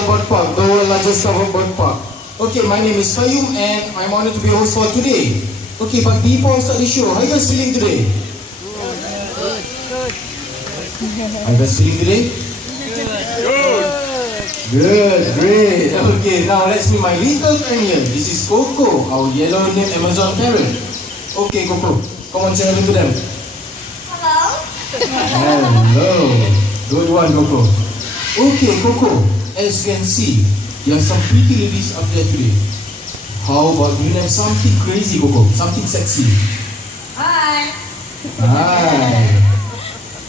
Bird Park, the world's largest covered bird park. Okay, my name is Fayum and I'm honored to be host for today. Okay, but before I start the show, how are you guys feeling today? How are you guys feeling today? Good, great. Okay, now let's meet my little friend here. This is Coco, our yellow-named Amazon parrot. Okay, Coco, come on, say hello to them. Hello. Hello. Good one, Coco. Okay, Coco, as you can see, there are some pretty ladies up there today. How about you name something crazy, Coco? Something sexy. Hi. Hi.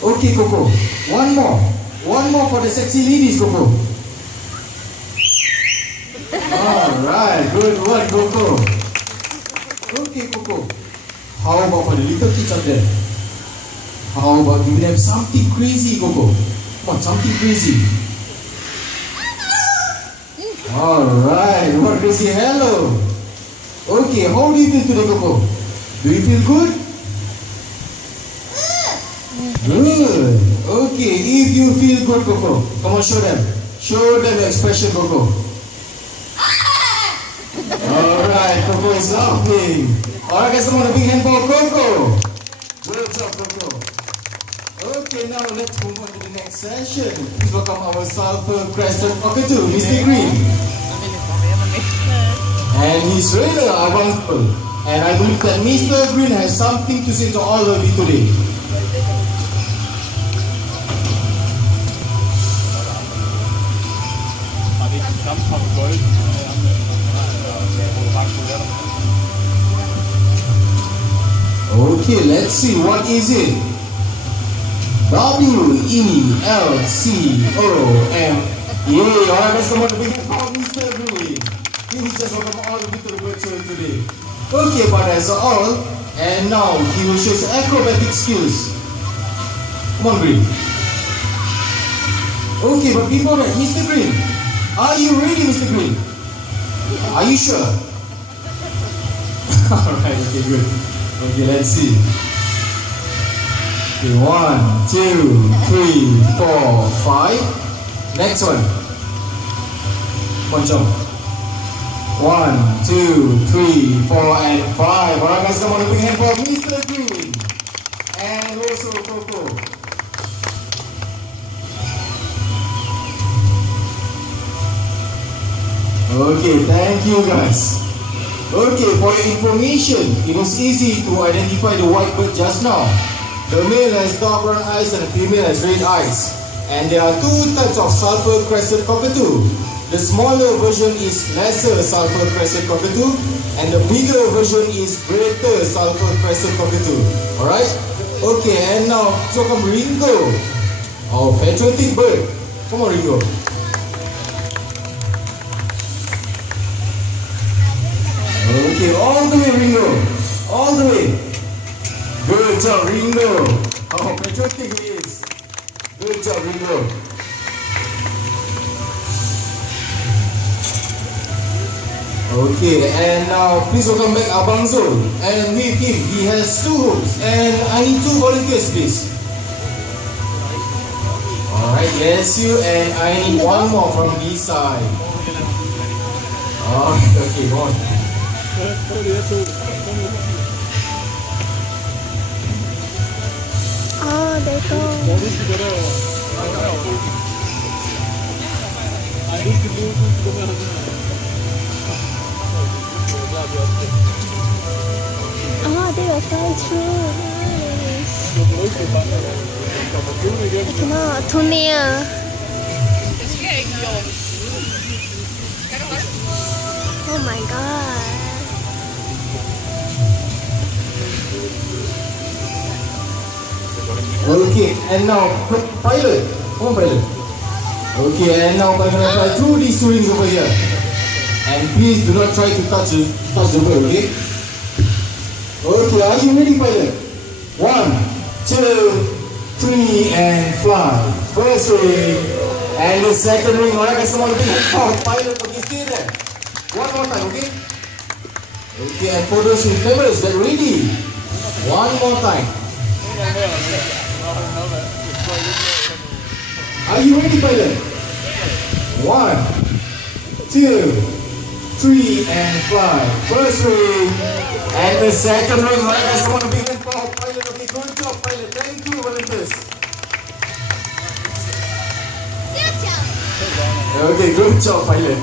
Okay, Coco. One more. One more for the sexy ladies, Coco. Alright, good one, Coco. Okay, Coco. How about for the little kids up there? How about you name something crazy, Coco? Come on, something crazy. Alright, what crazy? Hello. Okay, how do you feel today, Coco? Do you feel good? Good. Okay, if you feel good, Coco, come on, show them. Show them your expression, Coco. Alright, Coco is laughing. Alright, guys, come on, a big hand for Coco. Good job, Coco. Okay, now let's move on to the next session. Please welcome our sulfur crested cockatoo, Mr. Green. And he's really available. And I believe that Mr. Green has something to say to all of you today. Okay, let's see, what is it? WELCOM. Yay, alright, let's come on to begin for Mr. Green. Please just welcome all of you to the virtual today. Okay, but that's all. And now he will show his acrobatic skills. Come on, Green. Okay, but before that, Mr. Green, are you ready, Mr. Green? Are you sure? Alright, okay, good. Okay, let's see. Okay, 1, 2, 3, 4, 5. Next one. Come on, jump. 1, 2, 3, 4, and 5. Alright, guys, come on, a big hand for Mr. Green. And also Coco. Okay, thank you, guys. Okay, for your information, it was easy to identify the white bird just now. The male has dark brown eyes and the female has red eyes. And there are two types of sulfur crested cockatoo. The smaller version is lesser sulfur crested cockatoo, and the bigger version is greater sulfur crested cockatoo. Alright? Okay, and now, so come Ringo, our patriotic bird. Come on, Ringo. Okay, all the way, Ringo. All the way. Good job, Ringo. How patriotic he is. Good job, Ringo. Okay, and now please welcome back Abang Zul. And with him, he has two hooks. And I need two volunteers, please. Alright, yes, you. And I need one more from this side. Alright, okay, go on. Oh, there you go. Oh, they were flying through. Nice. I cannot, too near. Oh my god. Okay, and now pilot. Come on, pilot. Okay, and now I'm gonna fly through these two rings over here. And please do not try to touch the bird, okay? Okay, are you ready, pilot? 1, 2, 3, and fly. First ring, and the second ring. Alright, guys, come on, pilot. Okay, stay there. One more time, okay? Okay, and for those with cameras, get ready. One more time. Are you ready, pilot? 1, 2, 3, and fly. First ring. And the second ring. Alright guys, come on, a big hand for our pilot. Okay, good job pilot. Thank you, volunteers. Okay, good job pilot.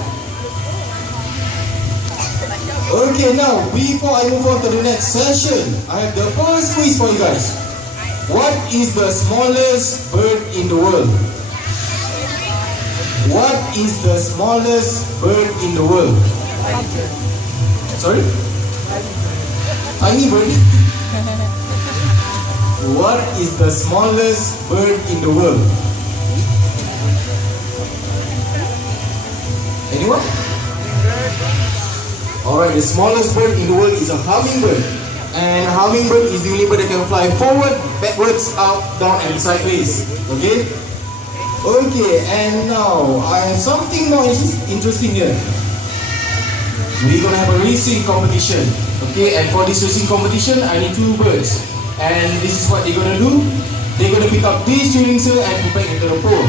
Okay, now before I move on to the next session, I have the first quiz for you guys. What is the smallest bird in the world? What is the smallest bird in the world? Sorry? Tiny bird? What is the smallest bird in the world? Anyone? Alright, the smallest bird in the world is a hummingbird. And a hummingbird is the only bird that can fly forward, backwards, up, down and sideways. Okay? Okay, and now I have something more interesting here. We're gonna have a racing competition. Okay, and for this racing competition, I need 2 birds. And this is what they're gonna do. They're gonna pick up this tuning cell and put back into the pole.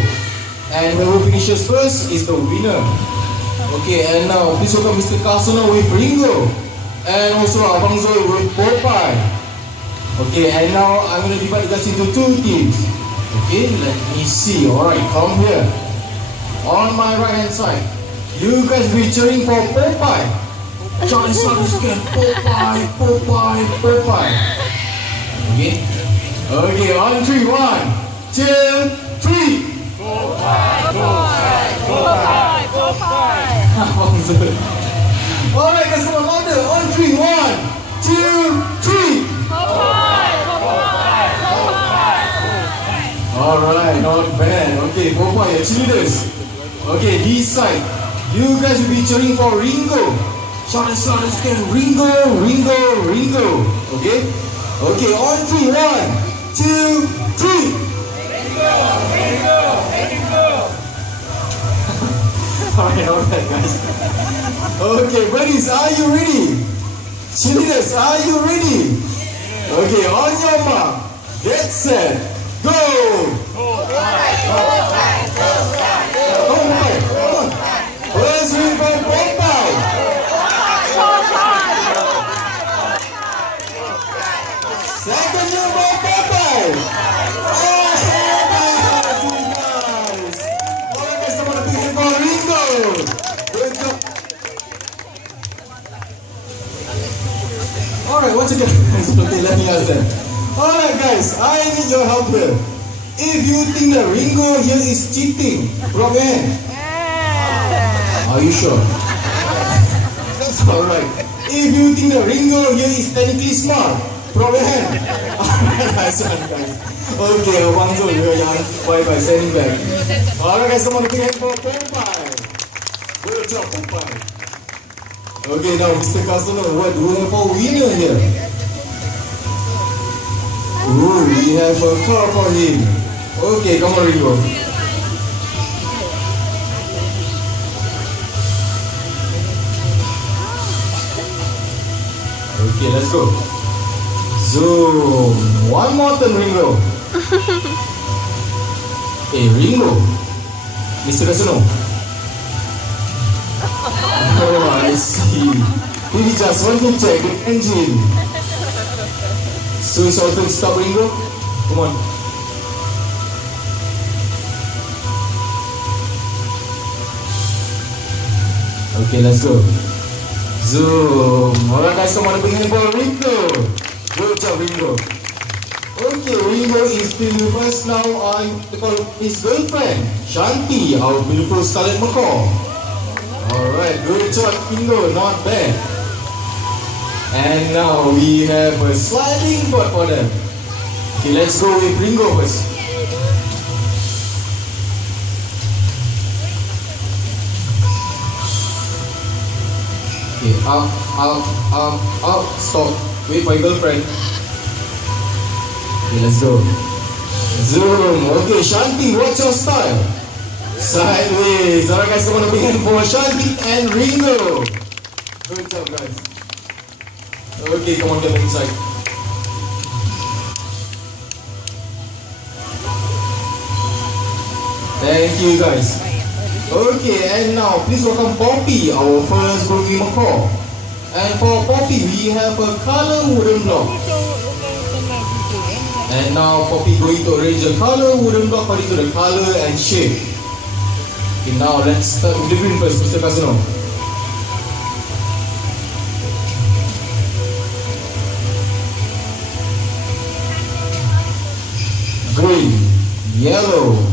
And whoever finishes first is the winner. Okay, and now please welcome Mr. Carsono with Ringo. And also Abang Zul with Popeye. Okay, and now I'm going to divide you guys into 2 teams. Okay, let me see. Alright, come here. On my right hand side, you guys will be cheering for Popeye. Charlie Sanders again. Popeye, Popeye, Popeye. Okay. Okay, on 3, 1, 2, 3. Popeye, Popeye, Popeye, Popeye. Alright guys, come on, louder. On 3, 1, 2, 3. Popeye, Popeye, Popeye. Alright, not bad. Okay, Popeye, your cheerleaders. Okay, this side, you guys will be cheering for Ringo. Shout as loud as you can. Ringo, Ringo, Ringo. Okay? Okay, on 3, 1, 2, 3. Ringo, Ringo, Ringo. Alright, alright guys. Okay, buddies, are you ready? Cheerleaders, are you ready? Okay, on your mark, get set, go! Go, right, go, right, go, right, go, right, go, right. First ring for Popeye. Second ring for Popeye. Oh, nice. Alright guys, I want to pick for Ringo. Good job. Alright, once again, okay, let me ask them. Alright guys, I need your help here. If you think that Ringo here is cheating, drop your hand. Are you sure? That's alright. If you think that Ringo here is technically smart, drop your hand. Alright, nice one guys. Okay, Abang Zul, jangan bye-bye, standing back. Alright guys, come on, big hand for Popeye. Good job, Popeye. Okay, now Mr. Carsono, what do we have for winner here? Ooh, we have a car for him. Okay, come on, Ringo. Okay, let's go. Zoom. One more turn, Ringo. Hey, Ringo. Mr. Carsono. Oh, I see. We just want to check the engine. So it's all to stop, Ringo. Come on. Okay, let's go. Zoom. Alright guys, come on, bring in for Ringo. Good job, Ringo. Okay, Ringo is still with us now. I call his girlfriend, Shanti, our beautiful Scarlet Macaw. Alright, good job, Ringo, not bad. And now we have a sliding board for them. Okay, let's go with Ringo first. Okay, up, up, up, up, stop. Wait for your girlfriend. Okay, let's go. Zoom. Okay, Shanti, what's your style? Sideways. Alright guys, I want to begin for Shanti and Ringo. Good job guys. Okay, come on, get inside. Thank you guys. Okay, and now please welcome Poppy, our first groovy macaw. And for Poppy, we have a color wooden block. And now Poppy going to arrange a color wooden block according to the color and shape. Okay, now let's start with the green first, Mr. Casino. Green, yellow,